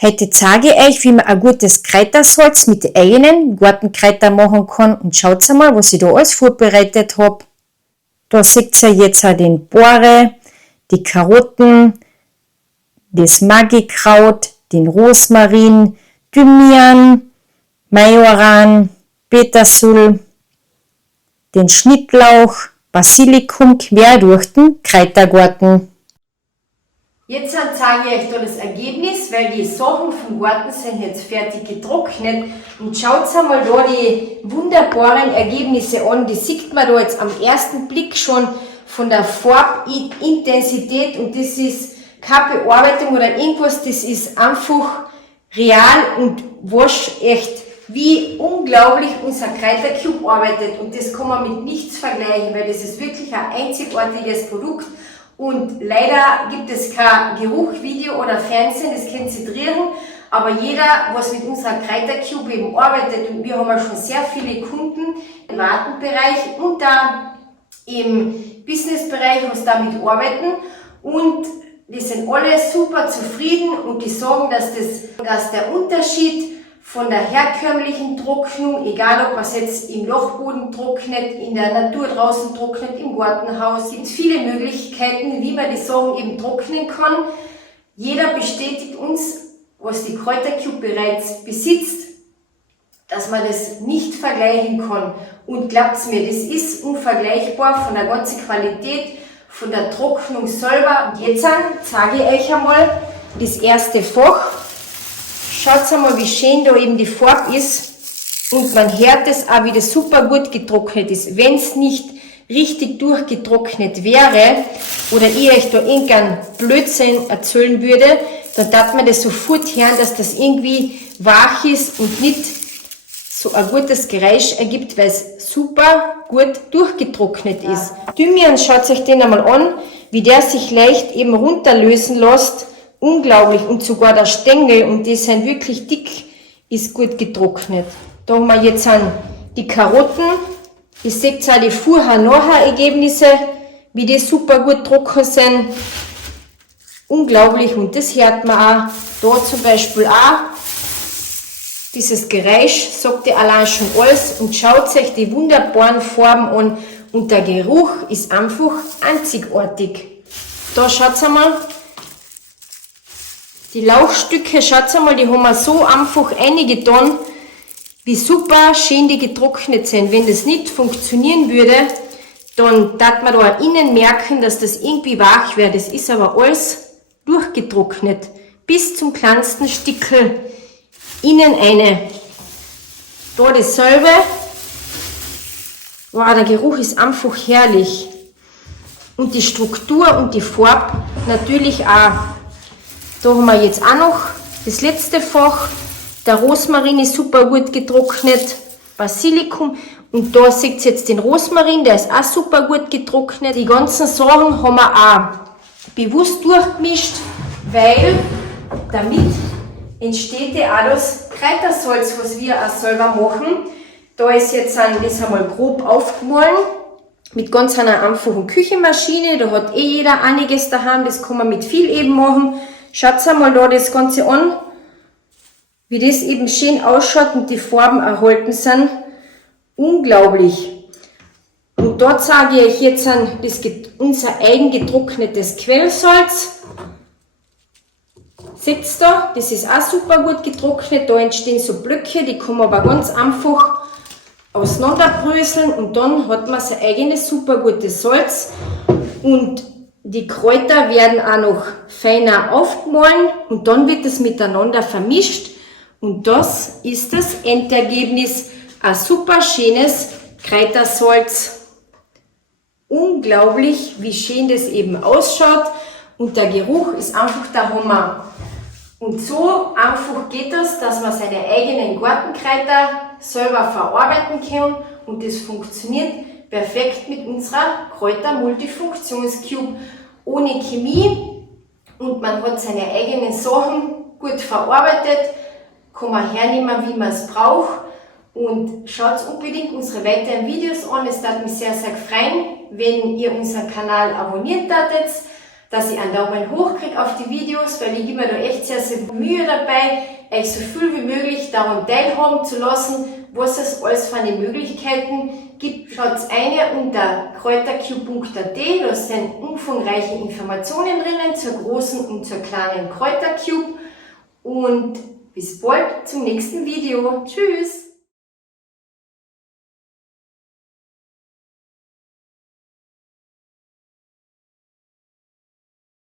Heute zeige ich euch, wie man ein gutes Kräutersalz mit eigenen Gartenkräutern machen kann. Und schaut mal, was ich da alles vorbereitet habe. Da seht ihr jetzt auch den Bohre, die Karotten, das Magikraut, den Rosmarin, Thymian, Majoran, Petersil, den Schnittlauch, Basilikum quer durch den Kräutergarten. Jetzt zeige ich euch da das Ergebnis, weil die Sachen vom Garten sind jetzt fertig getrocknet. Und schaut einmal da die wunderbaren Ergebnisse an. Die sieht man da jetzt am ersten Blick schon von der Farbintensität. Und das ist keine Bearbeitung oder irgendwas, das ist einfach real und waschecht, wie unglaublich unser Kräutercube arbeitet. Und das kann man mit nichts vergleichen, weil das ist wirklich ein einzigartiges Produkt. Und leider gibt es kein Geruch, Video oder Fernsehen, das könnt ihr drehen. Aber jeder, was mit unserer Kräutercube eben arbeitet, und wir haben ja schon sehr viele Kunden im Privaten und da im Businessbereich, was damit arbeiten. Und die sind alle super zufrieden und die sagen, dass der Unterschied von der herkömmlichen Trocknung, egal ob man es jetzt im Lochboden trocknet, in der Natur draußen trocknet, im Gartenhaus, gibt es viele Möglichkeiten, wie man die Sachen eben trocknen kann. Jeder bestätigt uns, was die Kräutercube bereits besitzt, dass man das nicht vergleichen kann. Und glaubt's mir, das ist unvergleichbar von der ganzen Qualität, von der Trocknung selber. Und jetzt zeige ich euch einmal das erste Fach. Schaut einmal, wie schön da eben die Farbe ist. Und man hört es auch, wie das super gut getrocknet ist. Wenn es nicht richtig durchgetrocknet wäre oder ich euch da irgendeinen Blödsinn erzählen würde, dann darf man das sofort hören, dass das irgendwie weich ist und nicht so ein gutes Geräusch ergibt, weil es super gut durchgetrocknet ist. Thymian, schaut euch den einmal an, wie der sich leicht eben runterlösen lässt. Unglaublich. Und sogar der Stängel, und die sind wirklich dick, ist gut getrocknet. Da haben wir jetzt die Karotten. Ihr seht auch die Vorher-Nachher-Ergebnisse, wie die super gut trocken sind. Unglaublich. Und das hört man auch. Da zum Beispiel auch. Dieses Geräusch sagt ihr allein schon alles. Und schaut euch die wunderbaren Farben an. Und der Geruch ist einfach einzigartig. Da schaut einmal. Die Lauchstücke, schaut einmal, die haben wir so einfach reingetan, wie super schön die getrocknet sind. Wenn das nicht funktionieren würde, dann darf man da innen merken, dass das irgendwie weich wäre. Das ist aber alles durchgetrocknet. Bis zum kleinsten Stickel innen eine. Da dasselbe. Wow, der Geruch ist einfach herrlich. Und die Struktur und die Farbe natürlich auch. Da haben wir jetzt auch noch das letzte Fach. Der Rosmarin ist super gut getrocknet. Basilikum. Und da seht ihr jetzt den Rosmarin, der ist auch super gut getrocknet. Die ganzen Sachen haben wir auch bewusst durchgemischt, weil damit entsteht ja auch das Kräutersalz, was wir auch selber machen. Da ist jetzt das einmal grob aufgemahlen. Mit ganz einer einfachen Küchenmaschine. Da hat jeder einiges daheim. Das kann man mit viel eben machen. Schaut einmal da das Ganze an, wie das eben schön ausschaut und die Farben erhalten sind. Unglaublich. Und dort sage ich jetzt unser eigen getrocknetes Quellsalz. Seht ihr da, das ist auch super gut getrocknet. Da entstehen so Blöcke, die kann man aber ganz einfach auseinanderbröseln und dann hat man sein eigenes super gutes Salz. Und die Kräuter werden auch noch feiner aufgemahlen und dann wird es miteinander vermischt und das ist das Endergebnis. Ein super schönes Kräutersalz. Unglaublich, wie schön das eben ausschaut und der Geruch ist einfach der Hammer. Und so einfach geht das, dass man seine eigenen Gartenkräuter selber verarbeiten kann und das funktioniert perfekt mit unserer Kräuter-Multifunktions-Cube. Ohne Chemie und man hat seine eigenen Sachen gut verarbeitet, kann man hernehmen, wie man es braucht. Und schaut unbedingt unsere weiteren Videos an. Es würde mich sehr, sehr freuen, wenn ihr unseren Kanal abonniert würdet. dass ich einen Daumen hoch kriege auf die Videos, weil ich gebe mir da echt sehr, sehr Mühe dabei, euch so viel wie möglich daran teilhaben zu lassen, was es alles für eine Möglichkeiten gibt. Schaut eine unter kräutercube.at, da sind umfangreiche Informationen drinnen zur großen und zur kleinen Kräutercube. Und bis bald zum nächsten Video. Tschüss!